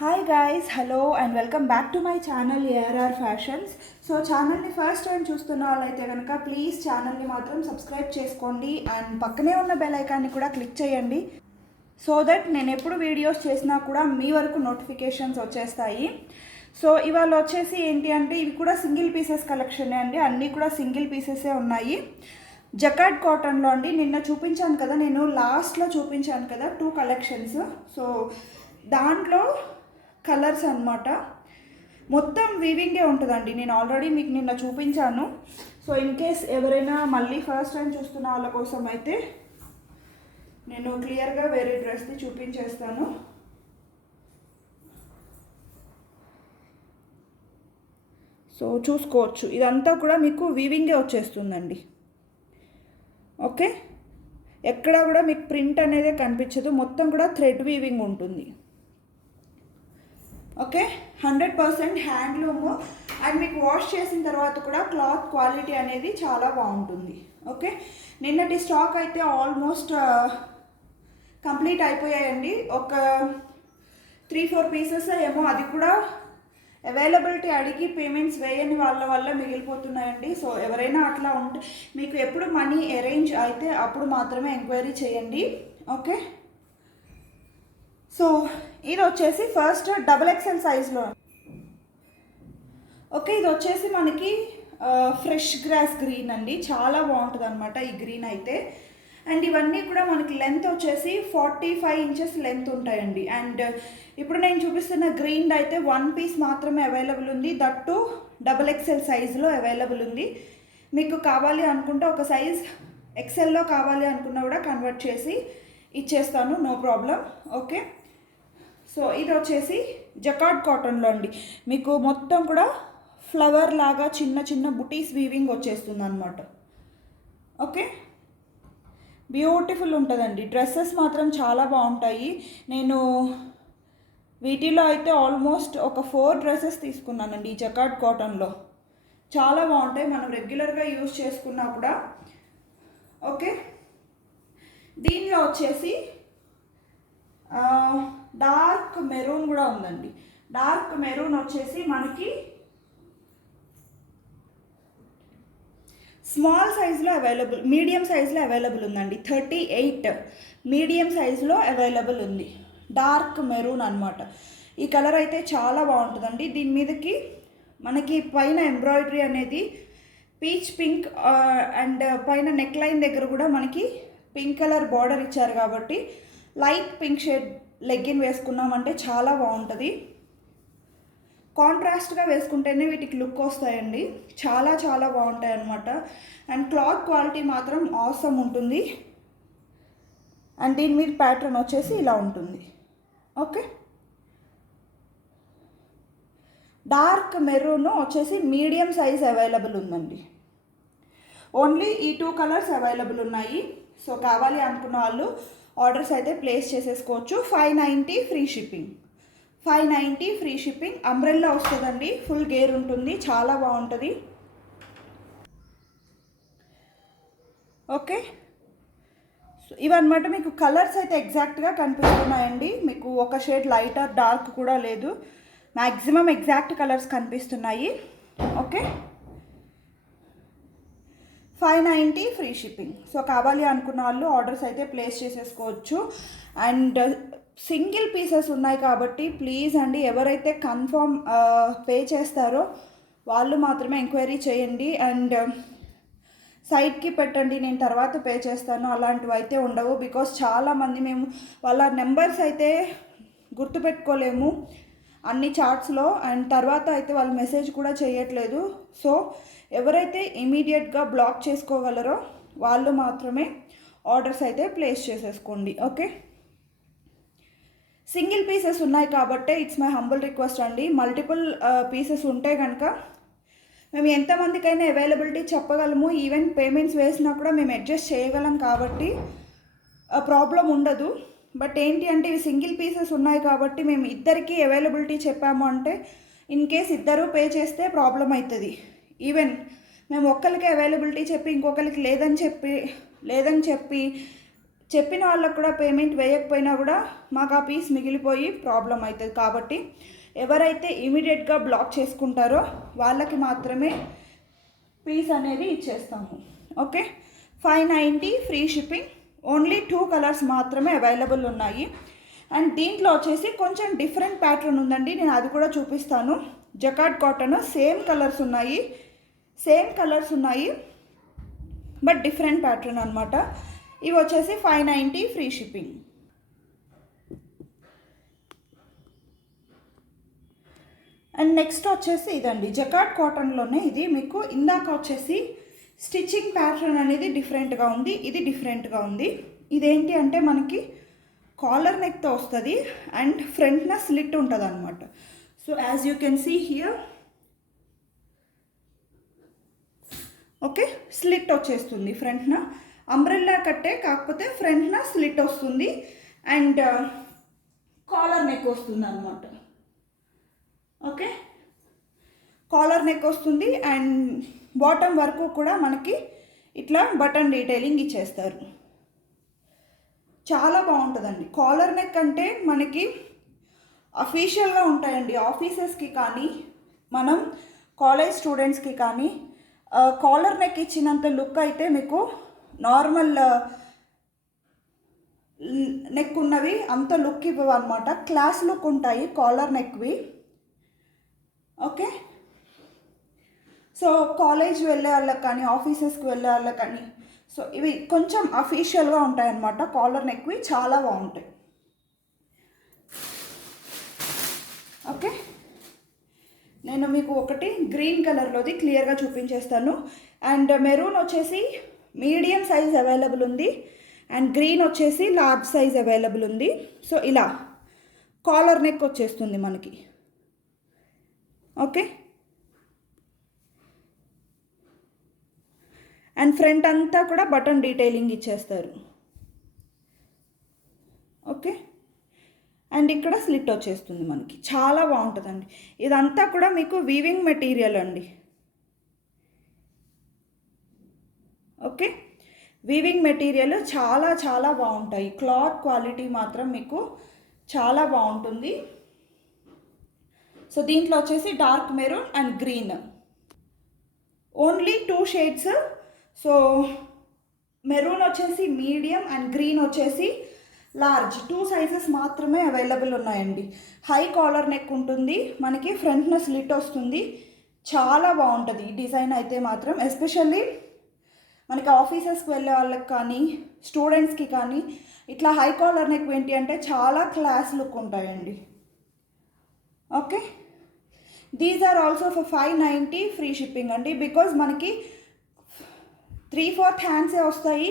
Hi guys, hello and welcome back to my channel ARR fashions. So ఛానల్ని first time చూస్తున్న వాళ్ళైతే కనుక please ఛానల్ని మాత్రం సబ్స్క్రైబ్ చేసుకోండి అండ్ పక్కనే ఉన్న బెల్ ఐకాన్ని కూడా క్లిక్ చేయండి సో దట్ నేను ఎప్పుడు వీడియోస్ చేసినా కూడా మీ వరకు నోటిఫికేషన్స్ వచ్చేస్తాయి. సో ఇవాళ వచ్చేసి ఏంటి అంటే ఇవి కూడా సింగిల్ పీసెస్ కలెక్షనే అండి, అన్నీ కూడా సింగిల్ పీసెసే ఉన్నాయి. జకార్డ్ కాటన్లో అండి. నిన్న చూపించాను కదా, నేను లాస్ట్లో చూపించాను కదా 2 కలెక్షన్స్. సో దాంట్లో కలర్స్ అన్నమాట, మొత్తం వీవింగే ఉంటుందండి. నేను ఆల్రెడీ మీకు నిన్న చూపించాను. సో ఇన్ కేస్ ఎవరైనా మళ్ళీ ఫస్ట్ టైం చూస్తున్న వాళ్ళ కోసం అయితే నేను క్లియర్గా వేరే డ్రెస్ని చూపించేస్తాను. సో చూసుకోవచ్చు, ఇదంతా కూడా మీకు వీవింగే వచ్చేస్తుందండి. ఓకే, ఎక్కడ కూడా మీకు ప్రింట్ అనేది కనిపించదు, మొత్తం కూడా థ్రెడ్ వీవింగ్ ఉంటుంది. ఓకే, 100% హ్యాండ్లూమ్ అండ్ మీకు వాష్ చేసిన తర్వాత కూడా క్లాత్ క్వాలిటీ అనేది చాలా బాగుంటుంది. ఓకే, నిన్నటి స్టాక్ అయితే ఆల్మోస్ట్ కంప్లీట్ అయిపోయాయండి. ఒక 3-4 పీసెస్ ఏమో, అది కూడా అవైలబిలిటీ అడిగి పేమెంట్స్ వేయని వాళ్ళ వల్ల మిగిలిపోతున్నాయండి. సో ఎవరైనా అట్లా ఉంటే మీకు ఎప్పుడు మనీ అరేంజ్ అయితే అప్పుడు మాత్రమే ఎంక్వైరీ చేయండి. ఓకే, సో ఇది వచ్చేసి ఫస్ట్ XXL సైజ్లో. ఓకే, ఇది వచ్చేసి మనకి ఫ్రెష్ గ్రాస్ గ్రీన్ అండి, చాలా బాగుంటుంది అనమాట ఈ గ్రీన్ అయితే. అండ్ ఇవన్నీ కూడా మనకి లెంత్ వచ్చేసి 45 ఇంచెస్ లెంత్ ఉంటాయండి. అండ్ ఇప్పుడు నేను చూపిస్తున్న గ్రీన్ అయితే 1 పీస్ మాత్రమే అవైలబుల్ ఉంది, దట్టు XXL సైజులో అవైలబుల్ ఉంది. మీకు కావాలి అనుకుంటే ఒక సైజ్ ఎక్సెల్లో కావాలి అనుకున్నా కూడా కన్వర్ట్ చేసి ఇచ్చేస్తాను, నో ప్రాబ్లం. ఓకే, సో ఇది వచ్చేసి జకార్డ్ కాటన్లో అండి. మీకు మొత్తం కూడా ఫ్లవర్ లాగా చిన్న చిన్న బుటీస్ వీవింగ్ వచ్చేస్తుంది అనమాట. ఓకే, బ్యూటిఫుల్ ఉంటుందండి. డ్రెస్సెస్ మాత్రం చాలా బాగుంటాయి. నేను వీటిలో అయితే ఆల్మోస్ట్ ఒక 4 డ్రెస్సెస్ తీసుకున్నానండి ఈ జకార్డ్ కాటన్లో. చాలా బాగుంటాయి, మనం రెగ్యులర్గా యూజ్ చేసుకున్నా కూడా. ఓకే, దీనిలో వచ్చేసి డార్క్ మెరూన్ కూడా ఉందండి. డార్క్ మెరూన్ వచ్చేసి మనకి స్మాల్ సైజులో అవైలబుల్, మీడియం సైజులో అవైలబుల్ ఉందండి. 38 మీడియం సైజులో అవైలబుల్ ఉంది. డార్క్ మెరూన్ అనమాట. ఈ కలర్ అయితే చాలా బాగుంటుందండి. దీని మీదకి మనకి పైన ఎంబ్రాయిడరీ అనేది పీచ్ పింక్ అండ్ పైన నెక్ లైన్ దగ్గర కూడా మనకి పింక్ కలర్ బార్డర్ ఇచ్చారు కాబట్టి లైట్ పింక్ షేడ్ లెగ్గిన్ వేసుకున్నామంటే చాలా బాగుంటుంది. కాంట్రాస్ట్గా వేసుకుంటేనే వీటికి లుక్ వస్తాయండి, చాలా చాలా బాగుంటాయి అన్నమాట. అండ్ క్లాత్ క్వాలిటీ మాత్రం ఆసమ్ ఉంటుంది. అండ్ దీని మీద ప్యాటర్న్ వచ్చేసి ఇలా ఉంటుంది. ఓకే, డార్క్ మెరూన్ వచ్చేసి మీడియం సైజ్ అవైలబుల్ ఉందండి. ఓన్లీ ఈ 2 కలర్స్ అవైలబుల్ ఉన్నాయి. సో కావాలి అనుకున్న వాళ్ళు ఆర్డర్స్ అయితే ప్లేస్ చేసేసుకోవచ్చు. 590 free shipping. 590 free shipping. Umbrella వస్తుందండి, ఫుల్ గేర్ ఉంటుంది, చాలా బాగుంటుంది. ఓకే, సో ఇవన్నమాట. మీకు కలర్స్ అయితే ఎగ్జాక్ట్గా కనిపిస్తున్నాయండి. మీకు ఒక షేడ్ లైటర్ డార్క్ కూడా లేదు, మ్యాక్సిమం ఎగ్జాక్ట్ కలర్స్ కనిపిస్తున్నాయి. Okay, 590 free shipping. సో కావాలి అనుకున్న వాళ్ళు ఆర్డర్స్ అయితే ప్లేస్ చేసేసుకోవచ్చు. అండ్ సింగిల్ పీసెస్ ఉన్నాయి కాబట్టి ప్లీజ్ అండి, ఎవరైతే కన్ఫర్మ్ పే చేస్తారో వాళ్ళు మాత్రమే ఎంక్వైరీ చేయండి. అండ్ సైడ్కి పెట్టండి, నేను తర్వాత పే చేస్తాను, అలాంటివి అయితే ఉండవు. బికాస్ చాలామంది మేము వాళ్ళ నెంబర్స్ అయితే గుర్తుపెట్టుకోలేము అన్ని చార్ట్స్లో, అండ్ తర్వాత అయితే వాళ్ళు మెసేజ్ కూడా చేయట్లేదు. సో ఎవరైతే ఇమీడియట్గా బ్లాక్ చేసుకోగలరో వాళ్ళు మాత్రమే ఆర్డర్స్ అయితే ప్లేస్ చేసేసుకోండి. ఓకే, సింగిల్ పీసెస్ ఉన్నాయి కాబట్టి ఇట్స్ మై హంబుల్ రిక్వెస్ట్ అండి. మల్టిపుల్ పీసెస్ ఉంటే కనుక మేము ఎంతమందికైనా అవైలబిలిటీ చెప్పగలము, ఈవెన్ పేమెంట్స్ వేసినా కూడా మేము అడ్జస్ట్ చేయగలం కాబట్టి ప్రాబ్లం ఉండదు. బట్ ఏంటి అంటే ఇవి సింగిల్ పీసెస్ ఉన్నాయి కాబట్టి మేము ఇద్దరికి అవైలబిలిటీ చెప్పాము అంటే ఇన్ కేస్ ఇద్దరు పే చేస్తే ప్రాబ్లం అవుతుంది. ఈవెన్ మేము ఒక్కరికి అవైలబిలిటీ చెప్పి ఇంకొకరికి లేదని చెప్పి చెప్పిన వాళ్ళకు కూడా పేమెంట్ వేయకపోయినా కూడా మాకు ఆ పీస్ మిగిలిపోయి ప్రాబ్లం అవుతుంది. కాబట్టి ఎవరైతే ఇమీడియట్గా బ్లాక్ చేసుకుంటారో వాళ్ళకి మాత్రమే పీస్ అనేది ఇచ్చేస్తాము. Okay, 590 free shipping. Only 2 colours మాత్రమే అవైలబుల్ ఉన్నాయి. అండ్ దీంట్లో వచ్చేసి కొంచెం డిఫరెంట్ ప్యాటర్న్ ఉందండి, నేను అది కూడా చూపిస్తాను. జకార్డ్ కాటన్ సేమ్ కలర్స్ ఉన్నాయి బట్ డిఫరెంట్ ప్యాటర్న్ అనమాట. ఇవి వచ్చేసి 590 ఫ్రీ షిప్పింగ్. అండ్ నెక్స్ట్ వచ్చేసి ఇదండి, జకార్డ్ కాటన్లోనే ఇది మీకు ఇందాక వచ్చేసి స్టిచ్చింగ్ ప్యాటర్న్ అనేది డిఫరెంట్గా ఉంది, ఇది డిఫరెంట్గా ఉంది. ఇదేంటి అంటే మనకి కాలర్ నెక్తో వస్తుంది అండ్ ఫ్రంట్న స్లిట్ ఉంటుంది అనమాట. So as you can see here, okay, slit వచ్చేస్తుంది ఫ్రంట్న, అంబ్రెల్లా కట్టే కాకపోతే ఫ్రంట్న స్లిట్ వస్తుంది అండ్ కాలర్ నెక్ వస్తుంది అనమాట. ఓకే, కాలర్ నెక్ వస్తుంది అండ్ బాటమ్ వరకు కూడా మనకి ఇట్లా బటన్ డీటెయిలింగ్ ఇచ్చేస్తారు. చాలా బాగుంటుందండి. కాలర్ నెక్ అంటే మనకి అఫీషియల్గా ఉంటాయండి. ఆఫీసెస్కి కానీ మనం కాలేజ్ స్టూడెంట్స్కి కానీ కాలర్ నెక్ ఇచ్చినంత లుక్ అయితే మీకు నార్మల్ నెక్ ఉన్నవి అంత లుక్ ఇవ్వవు అనమాట. క్లాస్ లుక్ ఉంటాయి కాలర్ నెక్వి. ఓకే, సో కాలేజ్ వెళ్ళే వాళ్ళకి కానీ ఆఫీసెస్కి వెళ్ళే వాళ్ళకి కానీ సో ఇవి కొంచెం అఫీషియల్గా ఉంటాయన్నమాట. కాలర్ నెక్వి చాలా బాగుంటాయి. ఓకే, నేను మీకు ఒకటి గ్రీన్ కలర్లోది క్లియర్గా చూపించేస్తాను. అండ్ మెరూన్ వచ్చేసి మీడియం సైజ్ అవైలబుల్ ఉంది అండ్ గ్రీన్ వచ్చేసి లార్జ్ సైజ్ అవైలబుల్ ఉంది. సో ఇలా కాలర్ నెక్ వచ్చేస్తుంది మనకి. ఓకే, అండ్ ఫ్రంట్ అంతా కూడా బటన్ డీటెయిలింగ్ ఇచ్చేస్తారు. ఓకే, అండ్ ఇక్కడ స్లిట్ వచ్చేస్తుంది మనకి. చాలా బాగుంటుందండి. ఇదంతా కూడా మీకు వీవింగ్ మెటీరియల్ అండి. ఓకే, వీవింగ్ మెటీరియల్ చాలా చాలా బాగుంటాయి. క్లాత్ క్వాలిటీ మాత్రం మీకు చాలా బాగుంటుంది. సో దీంట్లో వచ్చేసి dark maroon and green, only 2 shades. So maroon వచ్చేసి మీడియం అండ్ గ్రీన్ వచ్చేసి లార్జ్, 2 సైజెస్ మాత్రమే అవైలబుల్ ఉన్నాయండి. హై కాలర్ నెక్ ఉంటుంది మనకి, ఫ్రంట్న స్లిట్ వస్తుంది. చాలా బాగుంటుంది ఈ డిజైన్ అయితే మాత్రం. ఎస్పెషల్లీ మనకి ఆఫీసెస్కి వెళ్ళే వాళ్ళకి కానీ స్టూడెంట్స్కి కానీ ఇట్లా హై కాలర్ నెక్ ఏంటి అంటే చాలా క్లాస్ లుక్ ఉంటాయండి. Okay, these are also for 590 free shipping అండి. బికాజ్ మనకి 3/4 హ్యాండ్సే వస్తాయి.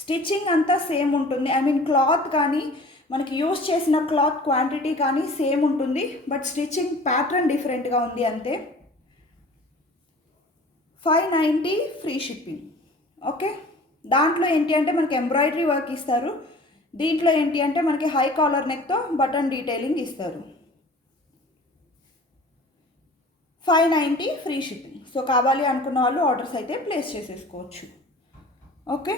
స్టిచ్చింగ్ అంతా సేమ్ ఉంటుంది. ఐ మీన్ క్లాత్ కానీ మనకి యూస్ చేసిన క్లాత్ క్వాంటిటీ కానీ సేమ్ ఉంటుంది బట్ స్టిచ్చింగ్ ప్యాటర్న్ డిఫరెంట్గా ఉంది అంతే. 590 ఫ్రీ షిప్పింగ్. ఓకే, దాంట్లో ఏంటి అంటే మనకి ఎంబ్రాయిడరీ వర్క్ ఇస్తారు. దీంట్లో ఏంటి అంటే మనకి హై కాలర్ నెక్తో బటన్ డీటెయిలింగ్ ఇస్తారు. 590 ఫ్రీ షిప్పింగ్. సో కావాలి అనుకున్న వాళ్ళు ఆర్డర్స్ అయితే ప్లేస్ చేసేసుకోవచ్చు. ఓకే,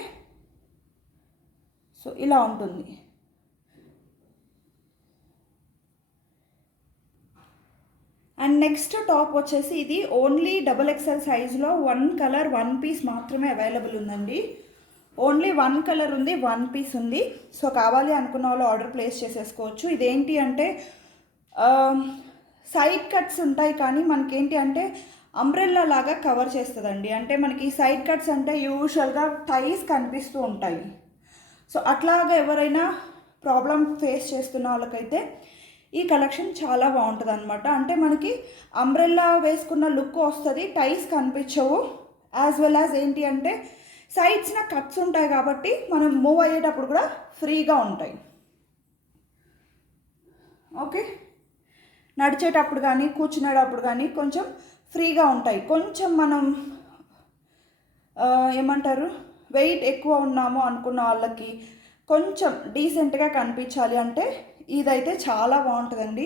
సో ఇలా ఉంటుంది. అండ్ నెక్స్ట్ టాప్ వచ్చేసి ఇది ఓన్లీ XXL సైజులో 1 కలర్ 1 పీస్ మాత్రమే అవైలబుల్ ఉందండి. ఓన్లీ 1 కలర్ ఉంది, 1 పీస్ ఉంది. సో కావాలి అనుకున్న వాళ్ళు ఆర్డర్ ప్లేస్ చేసేసుకోవచ్చు. ఇదేంటి అంటే సైడ్ కట్స్ ఉంటాయి కానీ మనకేంటి అంటే అంబ్రెల్లా లాగా కవర్ చేస్తుందండి. అంటే మనకి సైడ్ కట్స్ అంటే యూజువల్గా థైస్ కనిపిస్తూ ఉంటాయి. సో అట్లాగా ఎవరైనా ప్రాబ్లం ఫేస్ చేస్తున్న వాళ్ళకైతే ఈ కలెక్షన్ చాలా బాగుంటుంది అనమాట. అంటే మనకి అంబ్రెల్లా వేసుకున్న లుక్ వస్తుంది, టైస్ కనిపించవు. యాజ్ వెల్ యాజ్ ఏంటి అంటే సైడ్స్న కట్స్ ఉంటాయి కాబట్టి మనం మూవ్ అయ్యేటప్పుడు కూడా ఫ్రీగా ఉంటాయి. ఓకే, నడిచేటప్పుడు కానీ కూర్చునేటప్పుడు కానీ కొంచెం ఫ్రీగా ఉంటాయి. కొంచెం మనం ఏమంటారు వెయిట్ ఎక్కువ ఉన్నాము అనుకున్న వాళ్ళకి కొంచెం డీసెంట్గా కనిపించాలి అంటే ఇదైతే చాలా బాగుంటుందండి.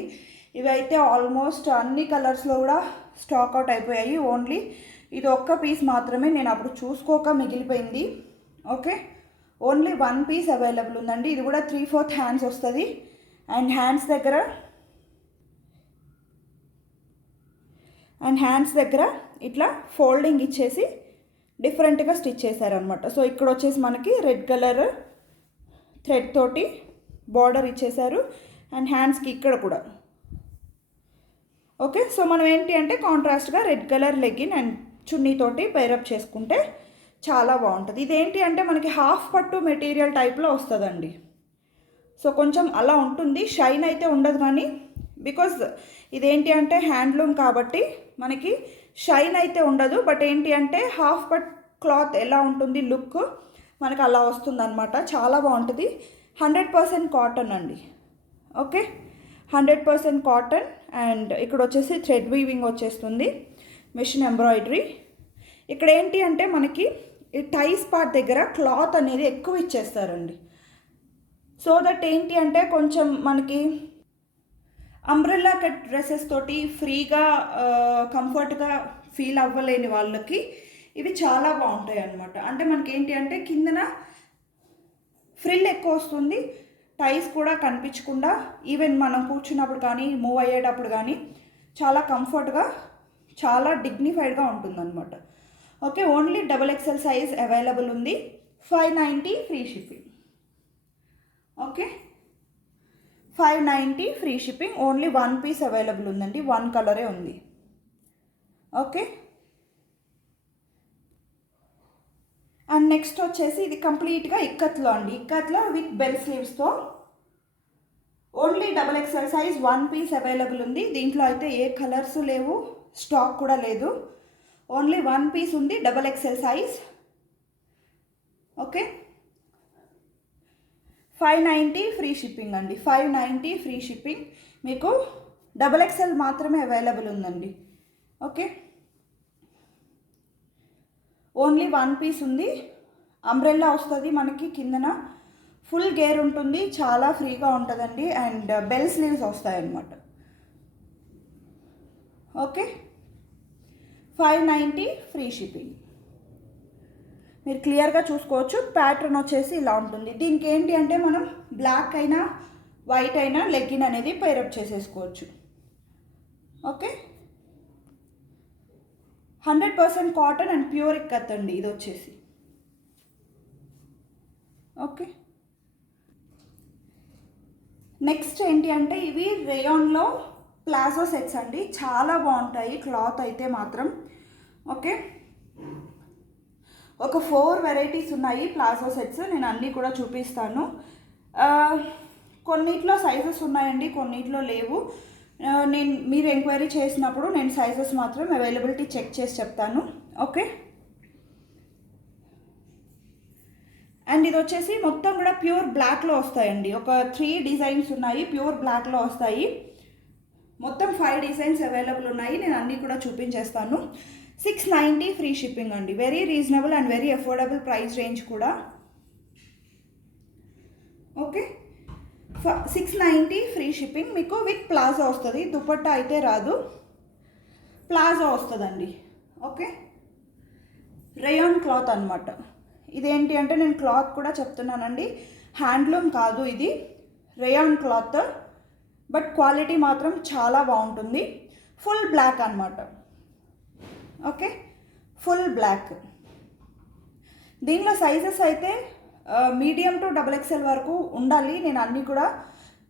ఇవైతే ఆల్మోస్ట్ అన్ని కలర్స్లో కూడా స్టాక్ అవుట్ అయిపోయాయి. ఓన్లీ ఇది ఒక్క పీస్ మాత్రమే నేను అప్పుడు చూసుకోక మిగిలిపోయింది. ఓకే, ఓన్లీ 1 పీస్ అవైలబుల్ ఉందండి. ఇది కూడా 3/4 హ్యాండ్స్ వస్తుంది. అండ్ హ్యాండ్స్ దగ్గర ఇట్లా ఫోల్డింగ్ ఇచ్చేసి డిఫరెంట్గా స్టిచ్ చేశారనమాట. సో ఇక్కడ వచ్చేసి మనకి రెడ్ కలర్ థ్రెడ్ తోటి బార్డర్ ఇచ్చేసారు. అండ్ హ్యాండ్స్కి ఇక్కడ కూడా ఓకే. సో మనం ఏంటి అంటే కాంట్రాస్ట్గా రెడ్ కలర్ లెగ్గిన్ అండ్ చున్నీతోటి పేరప్ చేసుకుంటే చాలా బాగుంటుంది. ఇదేంటి అంటే మనకి హాఫ్ పట్టు మెటీరియల్ టైప్లో వస్తుందండి. సో కొంచెం అలా ఉంటుంది, షైన్ అయితే ఉండదు. కానీ బికాజ్ ఇదేంటి అంటే హ్యాండ్లూమ్ కాబట్టి మనకి షైన్ అయితే ఉండదు. బట్ ఏంటి అంటే హాఫ్ పట్ క్లాత్ ఎలా ఉంటుంది లుక్ మనకు అలా వస్తుంది అనమాట. చాలా బాగుంటుంది. 100% కాటన్ అండి. Okay, 100% cotton. అండ్ ఇక్కడ వచ్చేసి థ్రెడ్ వీవింగ్ వచ్చేస్తుంది, మెషిన్ ఎంబ్రాయిడరీ. ఇక్కడ ఏంటి అంటే మనకి ఈ టైస్ పార్ట్ దగ్గర క్లాత్ అనేది ఎక్కువ ఇచ్చేస్తారండి. సో దట్ ఏంటి అంటే కొంచెం మనకి అంబ్రెల్లా కట్ డ్రెస్సెస్ తోటి ఫ్రీగా కంఫర్ట్గా ఫీల్ అవ్వలేని వాళ్ళకి ఇవి చాలా బాగుంటాయి అన్నమాట. అంటే మనకి ఏంటి అంటే కిందన ఫ్రిల్ ఎక్కువ వస్తుంది, టైస్ కూడా కనిపించకుండా ఈవెన్ మనం కూర్చున్నప్పుడు కానీ మూవ్ అయ్యేటప్పుడు కానీ చాలా కంఫర్ట్గా చాలా డిగ్నిఫైడ్గా ఉంటుందన్నమాట. Okay, only XXL size available ఉంది. 590 free shipping. Okay, 590 free shipping. Only 1 piece available ఉందండి, 1 కలరే ఉంది. ఓకే, అండ్ నెక్స్ట్ వచ్చేసి ఇది కంప్లీట్గా ఇక్కత్లో అండి. ఇక్కత్లో విత్ బెల్ స్లీవ్స్తో only XXL size 1 piece available ఉంది. దీంట్లో అయితే ఏ కలర్స్ లేవు, స్టాక్ కూడా లేదు. ఓన్లీ 1 పీస్ ఉంది, XXL size. Okay, 590 free shipping అండి. 590 ఫ్రీ షిప్పింగ్. మీకు XXL మాత్రమే అవైలబుల్ ఉందండి. ఓకే, ఓన్లీ 1 పీస్ ఉంది. అంబ్రెల్లా వస్తుంది మనకి, కిందన ఫుల్ గేర్ ఉంటుంది, చాలా ఫ్రీగా ఉంటుందండి. అండ్ బెల్ స్లీవ్స్ వస్తాయి అన్నమాట. Okay, 590 free shipping. మీరు క్లియర్గా చూసుకోవచ్చు. ప్యాటర్న్ వచ్చేసి ఇలా ఉంటుంది. దీనికి ఏంటి అంటే మనం బ్లాక్ అయినా వైట్ అయినా లెగ్గిన్ అనేది పైరప్ చేసేసుకోవచ్చు. Okay, 100% cotton and pure ikat అండి ఇది వచ్చేసి. ఓకే, నెక్స్ట్ ఏంటి అంటే ఇవి రేయాన్లో ప్లాజో సెట్స్ అండి. చాలా బాగుంటాయి క్లాత్ అయితే మాత్రం. ఓకే, ఒక 4 వెరైటీస్ ఉన్నాయి ప్లాజో సెట్స్. నేను అన్నీ కూడా చూపిస్తాను. కొన్నిట్లో సైజెస్ ఉన్నాయండి, కొన్నిట్లో లేవు. మీరు ఎంక్వైరీ చేసినప్పుడు నేను సైజెస్ మాత్రం అవైలబిలిటీ చెక్ చేసి చెప్తాను. ఓకే, అండ్ ఇది వచ్చేసి మొత్తం కూడా ప్యూర్ బ్లాక్లో వస్తాయండి. ఒక 3 డిజైన్స్ ఉన్నాయి, ప్యూర్ బ్లాక్లో వస్తాయి. మొత్తం 5 డిజైన్స్ అవైలబుల్ ఉన్నాయి. నేను అన్నీ కూడా చూపించేస్తాను. 690 ఫ్రీ షిప్పింగ్ అండి. Very reasonable and very affordable price range కూడా. Okay, 690 free shipping. మీకు విత్ ప్లాజో వస్తుంది, దుపట్టా అయితే రాదు, ప్లాజో వస్తుందండి. ఓకే, రేయాన్ క్లాత్ అనమాట. ఇదేంటి అంటే నేను క్లాత్ కూడా చెప్తున్నానండి, హ్యాండ్లూమ్ కాదు, ఇది రేయాన్ క్లాత్. బట్ క్వాలిటీ మాత్రం చాలా బాగుంటుంది. ఫుల్ బ్లాక్ అనమాట. Okay, full black. దీనిలో సైజెస్ అయితే మీడియం టు XXL వరకు ఉండాలి. నేను అన్నీ కూడా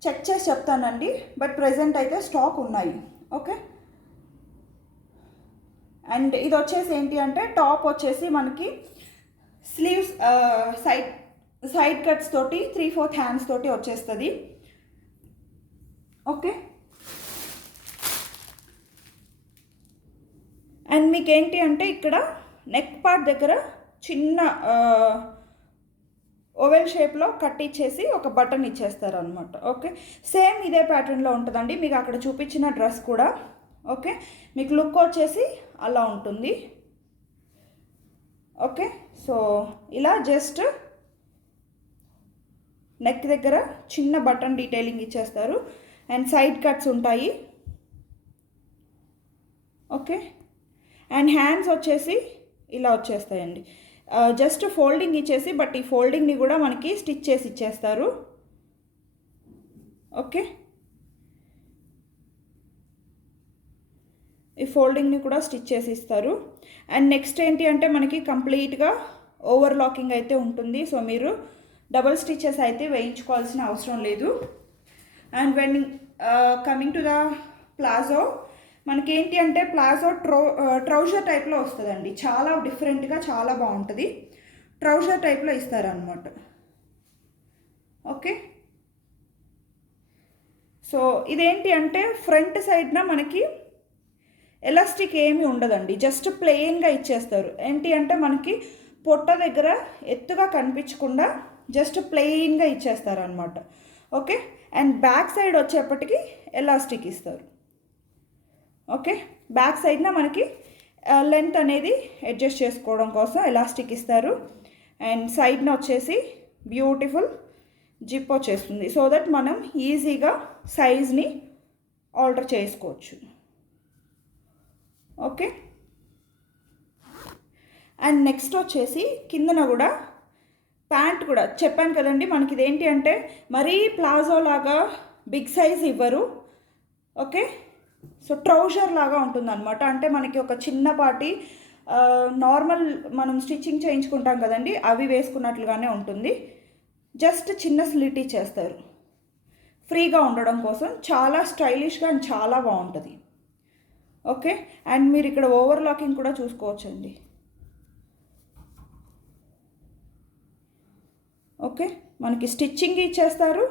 చెక్ చేసి చెప్తానండి. బట్ ప్రెజెంట్ అయితే స్టాక్ ఉన్నాయి. ఓకే, అండ్ ఇది వచ్చేసి ఏంటి అంటే టాప్ వచ్చేసి మనకి స్లీవ్స్ సైడ్ కట్స్ తోటి 3/4 హ్యాండ్స్ తోటి వచ్చేస్తుంది. ఓకే, అండ్ మీకు ఏంటి అంటే ఇక్కడ నెక్ పార్ట్ దగ్గర చిన్న ఓవెల్ షేప్లో కట్ ఇచ్చేసి ఒక బటన్ ఇచ్చేస్తారు అనమాట. ఓకే, సేమ్ ఇదే ప్యాటర్న్లో ఉంటుందండి మీకు అక్కడ చూపించిన డ్రెస్ కూడా. ఓకే, మీకు లుక్ వచ్చేసి అలా ఉంటుంది. ఓకే, సో ఇలా జస్ట్ నెక్ దగ్గర చిన్న బటన్ డీటెయిలింగ్ ఇచ్చేస్తారు అండ్ సైడ్ కట్స్ ఉంటాయి. ఓకే, అండ్ హ్యాండ్స్ వచ్చేసి ఇలా వచ్చేస్తాయండి. జస్ట్ ఫోల్డింగ్ ఇచ్చేసి, బట్ ఈ ఫోల్డింగ్ని కూడా మనకి స్టిచ్ చేసి ఇచ్చేస్తారు. ఓకే, ఈ ఫోల్డింగ్ని కూడా స్టిచ్ చేసి ఇస్తారు. అండ్ నెక్స్ట్ ఏంటి అంటే మనకి కంప్లీట్గా ఓవర్లాకింగ్ అయితే ఉంటుంది. సో మీరు డబుల్ స్టిచెస్ అయితే వేయించుకోవాల్సిన అవసరం లేదు. And when coming to the palazzo, మనకేంటి అంటే ప్లాజో ట్రౌజర్ టైప్లో వస్తుందండి. చాలా డిఫరెంట్గా చాలా బాగుంటుంది. ట్రౌజర్ టైప్లో ఇస్తారనమాట. ఓకే, సో ఇదేంటి అంటే ఫ్రంట్ సైడ్న మనకి ఎలాస్టిక్ ఏమీ ఉండదండి, జస్ట్ ప్లెయిన్గా ఇచ్చేస్తారు. ఏంటి అంటే మనకి పొట్ట దగ్గర ఎత్తుగా కనిపించకుండా జస్ట్ ప్లెయిన్గా ఇచ్చేస్తారు అనమాట. ఓకే, అండ్ బ్యాక్ సైడ్ వచ్చేప్పటికి ఎలాస్టిక్ ఇస్తారు. ఓకే, బ్యాక్ సైడ్న మనకి లెంత్ అనేది అడ్జస్ట్ చేసుకోవడం కోసం ఎలాస్టిక్ ఇస్తారు. అండ్ సైడ్న వచ్చేసి బ్యూటిఫుల్ జిప్ వచ్చేస్తుంది, సో దట్ మనం ఈజీగా సైజ్ని ఆల్టర్ చేసుకోవచ్చు. ఓకే, అండ్ నెక్స్ట్ వచ్చేసి కిందన కూడా ప్యాంట్ కూడా చెప్పాను కదండి, మనకి ఇదేంటి అంటే మరీ ప్లాజో లాగా బిగ్ సైజ్ ఇవ్వరు. ఓకే, సో ట్రౌజర్ లాగా ఉంటుందన్నమాట. అంటే మనకి ఒక చిన్నపాటి నార్మల్ మనం స్టిచ్చింగ్ చేయించుకుంటాం కదండి, అవి వేసుకున్నట్లుగానే ఉంటుంది. జస్ట్ చిన్న స్లిట్ ఇచ్చేస్తారు ఫ్రీగా ఉండడం కోసం. చాలా స్టైలిష్గా అండ్ చాలా బాగుంటుంది. ఓకే, అండ్ మీరు ఇక్కడ ఓవర్లాకింగ్ కూడా చూసుకోవచ్చండి. ఓకే, మనకి స్టిచ్చింగ్ ఇచ్చేస్తారు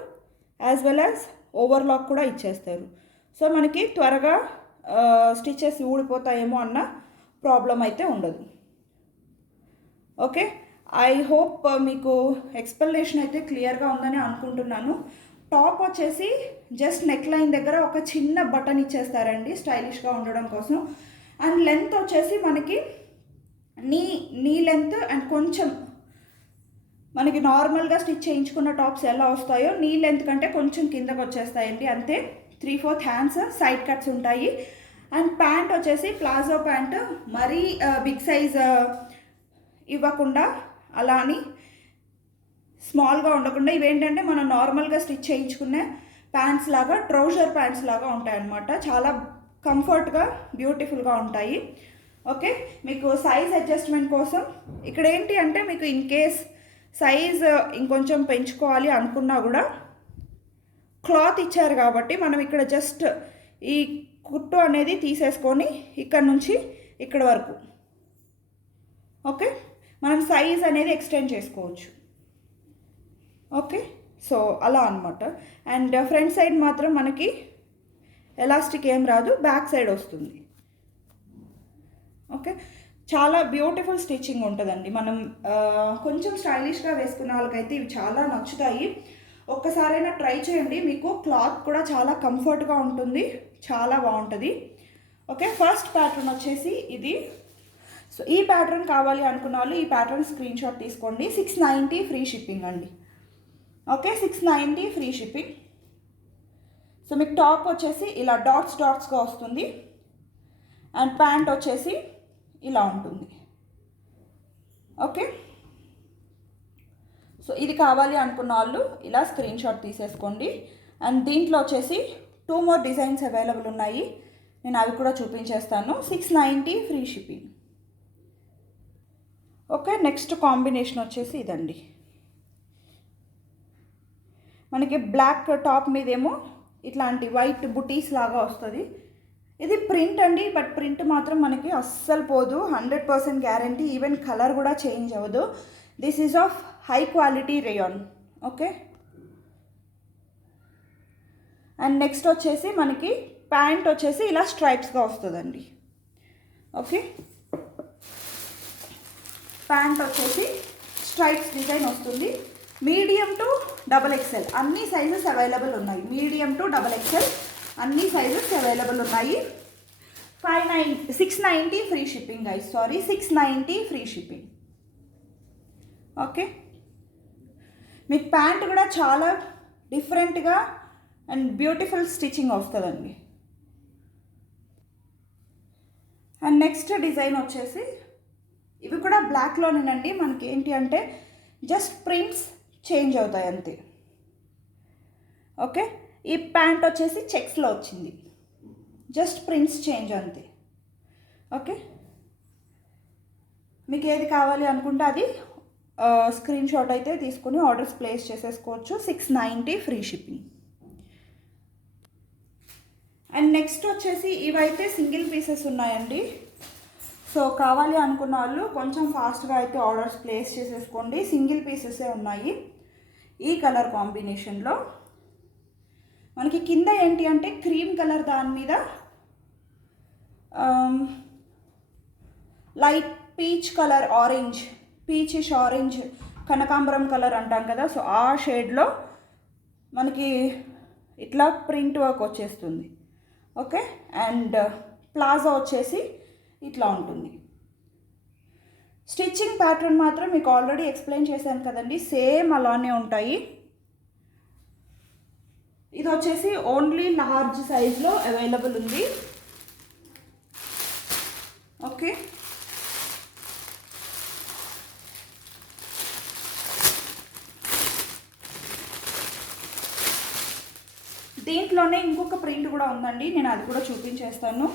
యాజ్ వెల్ యాజ్ ఓవర్లాక్ కూడా ఇచ్చేస్తారు. సో మనకి త్వరగా స్టిచెస్ ఊడిపోతాయేమో అన్న ప్రాబ్లం అయితే ఉండదు. ఓకే, ఐ హోప్ మీకు ఎక్స్ప్లెనేషన్ అయితే క్లియర్గా ఉందని అనుకుంటున్నాను. టాప్ వచ్చేసి జస్ట్ నెక్ లైన్ దగ్గర ఒక చిన్న బటన్ ఇచ్చేస్తారండి స్టైలిష్గా ఉండడం కోసం. అండ్ లెంత్ వచ్చేసి మనకి నీ లెంత్ అండ్ కొంచెం మనకి నార్మల్గా స్టిచ్ చేయించుకున్న టాప్స్ ఎలా వస్తాయో నీ లెంత్ కంటే కొంచెం కిందకు వచ్చేస్తాయండి, అంతే. 3/4 హ్యాండ్స్ సైడ్ కట్స్ ఉంటాయి. అండ్ ప్యాంట్ వచ్చేసి ప్లాజో ప్యాంట్ మరీ బిగ్ సైజ్ ఇవ్వకుండా, అలా అని స్మాల్గా ఉండకుండా, ఇవేంటంటే మనం నార్మల్గా స్టిచ్ చేయించుకునే ప్యాంట్స్ లాగా ట్రౌజర్ ప్యాంట్స్ లాగా ఉంటాయి అన్నమాట. చాలా కంఫర్ట్గా బ్యూటిఫుల్గా ఉంటాయి. ఓకే, మీకు సైజ్ అడ్జస్ట్మెంట్ కోసం ఇక్కడ ఏంటి అంటే మీకు ఇన్ కేస్ సైజ్ ఇంకొంచెం పెంచుకోవాలి అనుకున్నా కూడా క్లాత్ ఇచ్చారు కాబట్టి మనం ఇక్కడ జస్ట్ ఈ కుట్టు అనేది తీసేసుకొని ఇక్కడ నుంచి ఇక్కడ వరకు ఓకే మనం సైజ్ అనేది ఎక్స్టెండ్ చేసుకోవచ్చు. ఓకే, సో అలా అనమాట. అండ్ ఫ్రంట్ సైడ్ మాత్రం మనకి ఎలాస్టిక్ ఏం రాదు, బ్యాక్ సైడ్ వస్తుంది. ఓకే, చాలా బ్యూటిఫుల్ స్టిచ్చింగ్ ఉంటుందండి. మనం కొంచెం స్టైలిష్గా వేసుకున్న వాళ్ళకైతే ఇవి చాలా నచ్చుతాయి. ఒక్కసారైనా ట్రై చేయండి, మీకు క్లాత్ కూడా చాలా కంఫర్ట్గా ఉంటుంది, చాలా బాగుంటుంది. ఓకే, ఫస్ట్ ప్యాటర్న్ వచ్చేసి ఇది. సో ఈ ప్యాటర్న్ కావాలి అనుకున్న వాళ్ళు ఈ ప్యాటర్న్ స్క్రీన్ షాట్ తీసుకోండి. 690 ఫ్రీ షిప్పింగ్ అండి. Okay, 690 free shipping. సో మీకు టాప్ వచ్చేసి ఇలా డాట్స్గా వస్తుంది అండ్ ప్యాంట్ వచ్చేసి ఇలా ఉంటుంది. ఓకే, సో ఇది కావాలి అనుకున్న వాళ్ళు ఇలా స్క్రీన్ షాట్ తీసేసుకోండి. అండ్ దీంట్లో వచ్చేసి 2 more డిజైన్స్ అవైలబుల్ ఉన్నాయి, నేను అవి కూడా చూపించేస్తాను. 690 free shipping. Okay, next combination వచ్చేసి ఇదండి. మనకి బ్లాక్ టాప్ మీదేమో ఇట్లాంటి వైట్ బుటీస్ లాగా వస్తుంది. ఇది ప్రింట్ అండి, బట్ ప్రింట్ మాత్రం మనకి అస్సలు పోదు, 100% గ్యారంటీ. ఈవెన్ కలర్ కూడా చేంజ్ అవ్వదు. This is of high quality rayon. Okay, and next వచ్చేసి మనకి ప్యాంట్ వచ్చేసి ఇలా స్ట్రైప్స్గా వస్తుందండి. ఓకే, ప్యాంట్ వచ్చేసి స్ట్రైప్స్ డిజైన్ వస్తుంది. మీడియం టు XXL అన్ని సైజెస్ అవైలబుల్ ఉన్నాయి. మీడియం టు XXL అన్ని సైజెస్ అవైలబుల్ ఉన్నాయి. 690 free shipping guys, sorry 690 free shipping. Okay, మీకు ప్యాంట్ కూడా చాలా డిఫరెంట్గా అండ్ బ్యూటిఫుల్ స్టిచ్చింగ్ వస్తుందండి. అండ్ నెక్స్ట్ డిజైన్ వచ్చేసి ఇవి కూడా బ్లాక్లోనేనండి. మనకి ఏంటి అంటే జస్ట్ ప్రింట్స్ చేంజ్ అవుతాయి అంతే. ఓకే, ఈ ప్యాంట్ వచ్చేసి చెక్స్లో వచ్చింది, జస్ట్ ప్రింట్స్ చేంజ్ అంతే. ఓకే, మీకు ఏది కావాలి అనుకుంటే అది స్క్రీన్ షాట్ అయితే తీసుకుని ఆర్డర్స్ ప్లేస్ చేసేసుకోవచ్చు. 690 ఫ్రీ షిప్పింగ్. అండ్ నెక్స్ట్ వచ్చేసి ఇవైతే సింగిల్ పీసెస్ ఉన్నాయండి. సో కావాలి అనుకున్న వాళ్ళు కొంచెం ఫాస్ట్గా అయితే ఆర్డర్స్ ప్లేస్ చేసేసుకోండి. సింగిల్ పీసెసే ఉన్నాయి ఈ కలర్ కాంబినేషన్లో. మనకి కింద ఏంటి అంటే క్రీమ్ కలర్, దాని మీద light peach colour, orange, peachish orange, కనకాంబరం కలర్ అంటాం కదా, సో ఆ షేడ్లో మనకి ఇట్లా ప్రింట్ వర్క్ వచ్చేస్తుంది. ఓకే, అండ్ ప్లాజో వచ్చేసి ఇట్లా ఉంటుంది. స్టిచ్చింగ్ ప్యాటర్న్ మాత్రం మీకు ఆల్రెడీ ఎక్స్ప్లెయిన్ చేశాను కదండి, సేమ్ అలానే ఉంటాయి. ఇది వచ్చేసి ఓన్లీ లార్జ్ సైజ్లో అవైలబుల్ ఉంది. ఓకే, దీంట్లోనే ఇంకొక ప్రింట్ కూడా ఉందండి, నేను అది కూడా చూపించేస్తాను.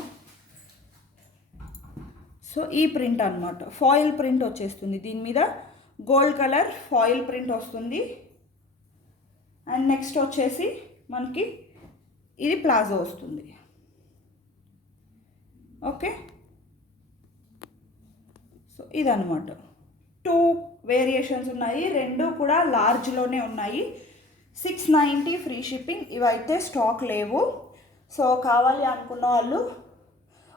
సో ఈ ప్రింట్ అనమాట, ఫాయిల్ ప్రింట్ వచ్చేస్తుంది, దీని మీద గోల్డ్ కలర్ ఫాయిల్ ప్రింట్ వస్తుంది. అండ్ నెక్స్ట్ వచ్చేసి మనకి ఇది ప్లాజో వస్తుంది. ఓకే, సో ఇదనమాట. 2 వేరియేషన్స్ ఉన్నాయి, రెండు కూడా లార్జ్లోనే ఉన్నాయి. 690 ఫ్రీ షిప్పింగ్. ఇవైతే స్టాక్ లేవు. సో కావాలి అనుకున్న వాళ్ళు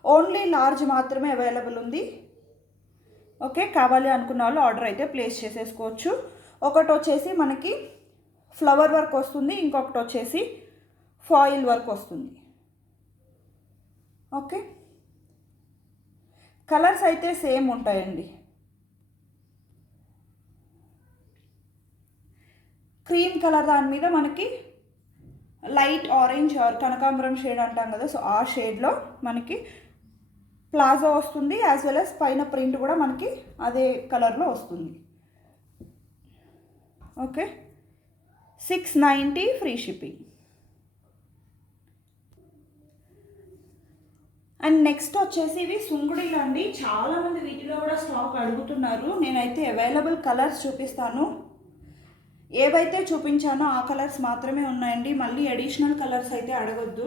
ఓన్లీ లార్జ్ మాత్రమే అవైలబుల్ ఉంది. ఓకే, కావాలి అనుకున్న వాళ్ళు ఆర్డర్ అయితే ప్లేస్ చేసేసుకోవచ్చు. ఒకటి వచ్చేసి మనకి ఫ్లవర్ వర్క్ వస్తుంది, ఇంకొకటి వచ్చేసి ఫాయిల్ వర్క్ వస్తుంది. ఓకే, కలర్స్ అయితే సేమ్ ఉంటాయండి. క్రీమ్ కలర్ దాని మీద మనకి లైట్ ఆరెంజ్ ఆర్ కనకాంబరం షేడ్ అంటాం కదా, సో ఆ షేడ్లో మనకి ప్లాజో వస్తుంది, యాజ్ వెల్ as పైన ప్రింట్ కూడా మనకి అదే కలర్లో వస్తుంది. Okay, 690 free shipping. And next వచ్చేసి ఇవి సుంగుడీలు అండి. చాలామంది వీటిలో కూడా స్టాక్ అడుగుతున్నారు. నేనైతే అవైలబుల్ కలర్స్ చూపిస్తాను. ఏవైతే చూపించానో ఆ కలర్స్ మాత్రమే ఉన్నాయండి, మళ్ళీ అడిషనల్ కలర్స్ అయితే అడగొద్దు.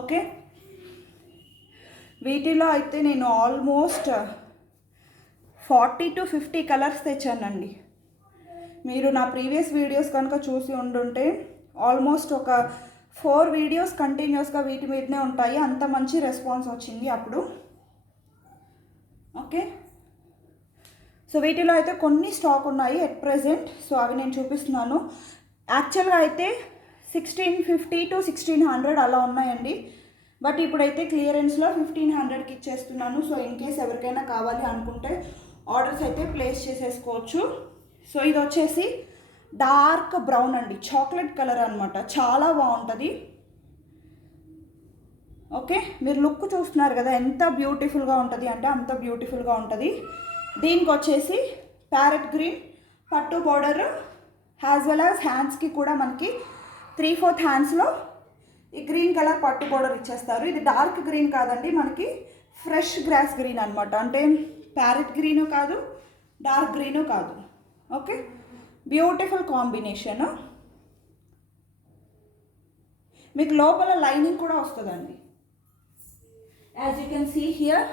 ఓకే, వీటిలో అయితే నేను ఆల్మోస్ట్ 40 to 50 కలర్స్ తెచ్చానండి. మీరు నా ప్రీవియస్ వీడియోస్ కనుక చూసి ఉండుంటే ఆల్మోస్ట్ ఒక 4 వీడియోస్ కంటిన్యూస్గా వీటి మీదనే ఉంటాయి, అంత మంచి రెస్పాన్స్ వచ్చింది అప్పుడు. ఓకే, సో వీటిలో అయితే కొన్ని స్టాక్ ఉన్నాయి ఎట్ ప్రెజెంట్, సో అవి నేను చూపిస్తున్నాను. యాక్చువల్గా అయితే 1650 to 1600 అలా ఉన్నాయండి, బట్ ఇప్పుడైతే క్లియరెన్స్లో 1500కి ఇచ్చేస్తున్నాను. సో ఇన్ కేస్ ఎవరికైనా కావాలి అనుకుంటే ఆర్డర్స్ అయితే ప్లేస్ చేసేసుకోవచ్చు. సో ఇది వచ్చేసి డార్క్ బ్రౌన్ అండి, చాక్లెట్ కలర్ అనమాట, చాలా బాగుంటుంది. ఓకే, మీరు లుక్ చూస్తున్నారు కదా ఎంత బ్యూటిఫుల్గా ఉంటుంది అంటే అంత బ్యూటిఫుల్గా ఉంటుంది. దీనికి వచ్చేసి ప్యారెట్ గ్రీన్ పట్టు బార్డర్, యాజ్ వెల్ యాజ్ హ్యాండ్స్కి కూడా మనకి 3/4 హ్యాండ్స్లో ఈ గ్రీన్ కలర్ పట్టు బార్డర్ ఇచ్చేస్తారు. ఇది డార్క్ గ్రీన్ కాదండి, మనకి ఫ్రెష్ గ్రాస్ గ్రీన్ అనమాట, అంటే ప్యారెట్ గ్రీను కాదు, డార్క్ గ్రీను కాదు. Okay, beautiful combination. మీకు లోపల లైనింగ్ కూడా వస్తుందండి, as you can see here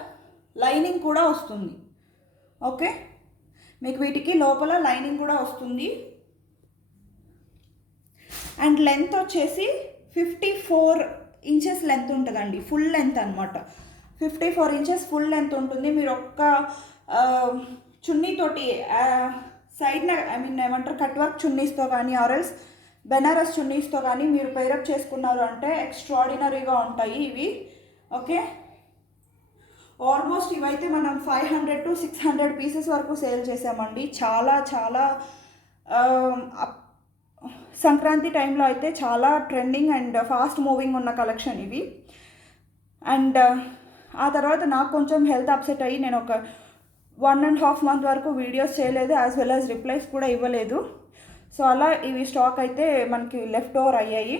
lining కూడా వస్తుంది. ఓకే, మీకు వీటికి లోపల లైనింగ్ కూడా వస్తుంది. అండ్ లెంత్ వచ్చేసి 54 ఇంచెస్ లెంత్ ఉంటుందండి, ఫుల్ లెంత్ అనమాట. 54 ఇంచెస్ ఫుల్ లెంత్ ఉంటుంది. మీరు ఒక్క చున్నీతోటి సైడ్న ఏమంటారు కట్ వర్క్ చున్నీస్తో కానీ ఆర్ఎల్స్ బెనారస్ చున్నీస్తో కానీ మీరు పేరప్ చేసుకున్నారు అంటే ఎక్స్ట్రాడినరీగా ఉంటాయి ఇవి. ఓకే, ఆల్మోస్ట్ ఇవైతే మనం 500 to 600 పీసెస్ వరకు సేల్ చేసామండి. చాలా చాలా సంక్రాంతి టైంలో అయితే చాలా ట్రెండింగ్ అండ్ ఫాస్ట్ మూవింగ్ ఉన్న కలెక్షన్ ఇవి. అండ్ ఆ తర్వాత నాకు కొంచెం హెల్త్ అప్సెట్ అయ్యి నేను ఒక 1.5 month వరకు వీడియోస్ చేయలేదు, యాజ్ వెల్ యాజ్ రిప్లైస్ కూడా ఇవ్వలేదు. సో అలా ఇవి స్టాక్ అయితే మనకి లెఫ్ట్ ఓవర్ అయ్యాయి.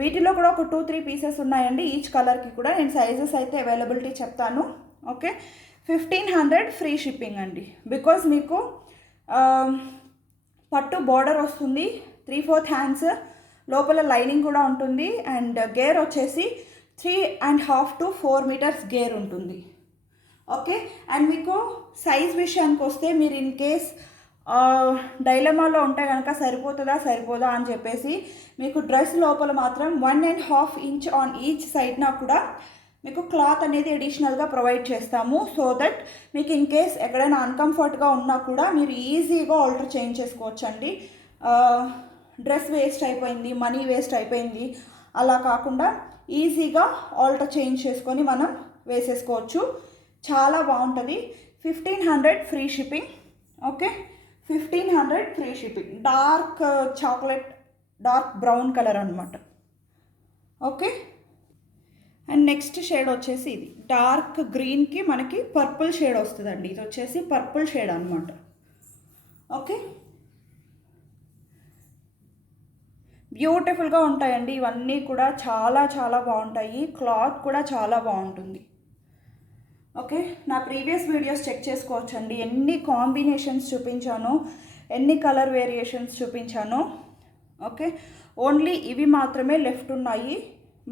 వీటిలో కూడా ఒక 2-3 పీసెస్ ఉన్నాయండి ఈచ్ కలర్కి కూడా. నేను సైజెస్ అయితే అవైలబిలిటీ చెప్తాను. ఓకే, 1500 ఫ్రీ షిప్పింగ్ అండి. బికాజ్ మీకు పట్టు బార్డర్ వస్తుంది, 3/4 హ్యాండ్స్, లోపల లైనింగ్ కూడా ఉంటుంది, అండ్ గేర్ వచ్చేసి 3.5 to 4 మీటర్స్ గేర్ ఉంటుంది. ఓకే, అండ్ మీకు సైజ్ విషయానికి వస్తే మీరు ఇన్ కేస్ డైలమాలో ఉంటే కనుక సరిపోదా అని చెప్పేసి మీకు డ్రెస్ లోపల మాత్రం 1.5 ఇంచ్ ఆన్ ఈచ్ సైడ్న కూడా మీకు క్లాత్ అనేది అడిషనల్గా ప్రొవైడ్ చేస్తాము. సో దట్ మీకు ఇన్ కేస్ ఎక్కడైనా అన్కంఫర్ట్గా ఉన్నా కూడా మీరు ఈజీగా ఆల్టర్ చేంజ్ చేసుకోవచ్చు అండి. డ్రెస్ వేస్ట్ అయిపోయింది, మనీ వేస్ట్ అయిపోయింది అలా కాకుండా ఈజీగా ఆల్టర్ చేంజ్ చేసుకొని మనం వేసేసుకోవచ్చు. చాలా బాగుంటుంది. 1500 free shipping. Okay, 1500 free shipping. Dark chocolate, dark brown colour అనమాట. ఓకే, అండ్ నెక్స్ట్ షేడ్ వచ్చేసి ఇది డార్క్ గ్రీన్కి మనకి పర్పుల్ షేడ్ వస్తుందండి. ఇది వచ్చేసి పర్పుల్ షేడ్ అనమాట. ఓకే, బ్యూటిఫుల్గా ఉంటాయండి ఇవన్నీ కూడా, చాలా చాలా బాగుంటాయి. క్లాత్ కూడా చాలా బాగుంటుంది. ఓకే, నా ప్రీవియస్ వీడియోస్ చెక్ చేసుకోవచ్చండి, ఎన్ని కాంబినేషన్స్ చూపించాను, ఎన్ని కలర్ వేరియేషన్స్ చూపించాను. ఓకే, ఓన్లీ ఇవి మాత్రమే లెఫ్ట్ ఉన్నాయి,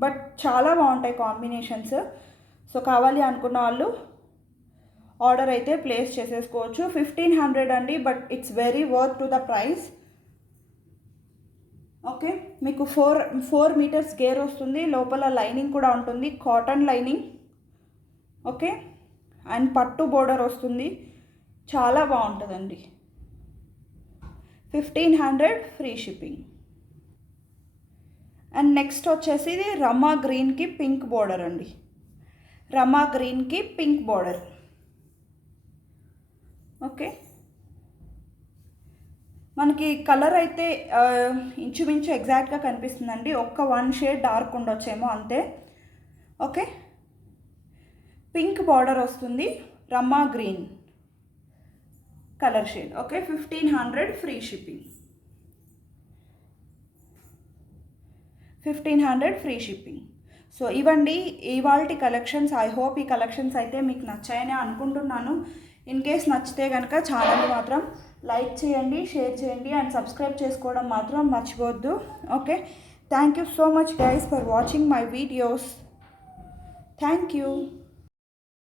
బట్ చాలా బాగుంటాయి కాంబినేషన్స్. సో కావాలి అనుకున్న వాళ్ళు ఆర్డర్ అయితే ప్లేస్ చేసేసుకోవచ్చు. 1500 అండి, but it's very worth to the price. Okay, మీకు 4 మీటర్స్ గేర్ వస్తుంది, లోపల లైనింగ్ కూడా ఉంటుంది, కాటన్ లైనింగ్. ఓకే, అండ్ పట్టు బోర్డర్ వస్తుంది, చాలా బాగుంటుందండి. 1500 ఫ్రీ షిప్పింగ్. అండ్ నెక్స్ట్ వచ్చేసి ఇది రమా గ్రీన్కి పింక్ బోర్డర్ అండి. రమా గ్రీన్కి పింక్ బోర్డర్. ఓకే, మనకి కలర్ అయితే ఇంచుమించు ఎగ్జాక్ట్గా కనిపిస్తుందండి, ఒక్క 1 షేడ్ డార్క్ ఉండొచ్చేమో అంతే. ఓకే, పింక్ బార్డర్ వస్తుంది, రమ్మా green colour shade. Okay, 1500 free shipping. 1500 free shipping. So ఇవండి ఇవాల్టి కలెక్షన్స్. ఐ హోప్ ఈ కలెక్షన్స్ అయితే మీకు నచ్చాయని అనుకుంటున్నాను. ఇన్ కేస్ నచ్చితే కనుక ఛానల్ని మాత్రం లైక్ చేయండి, షేర్ చేయండి, అండ్ సబ్స్క్రైబ్ చేసుకోవడం మాత్రం మర్చిపోవద్దు. Okay, thank you so much guys for watching my videos. Thank you.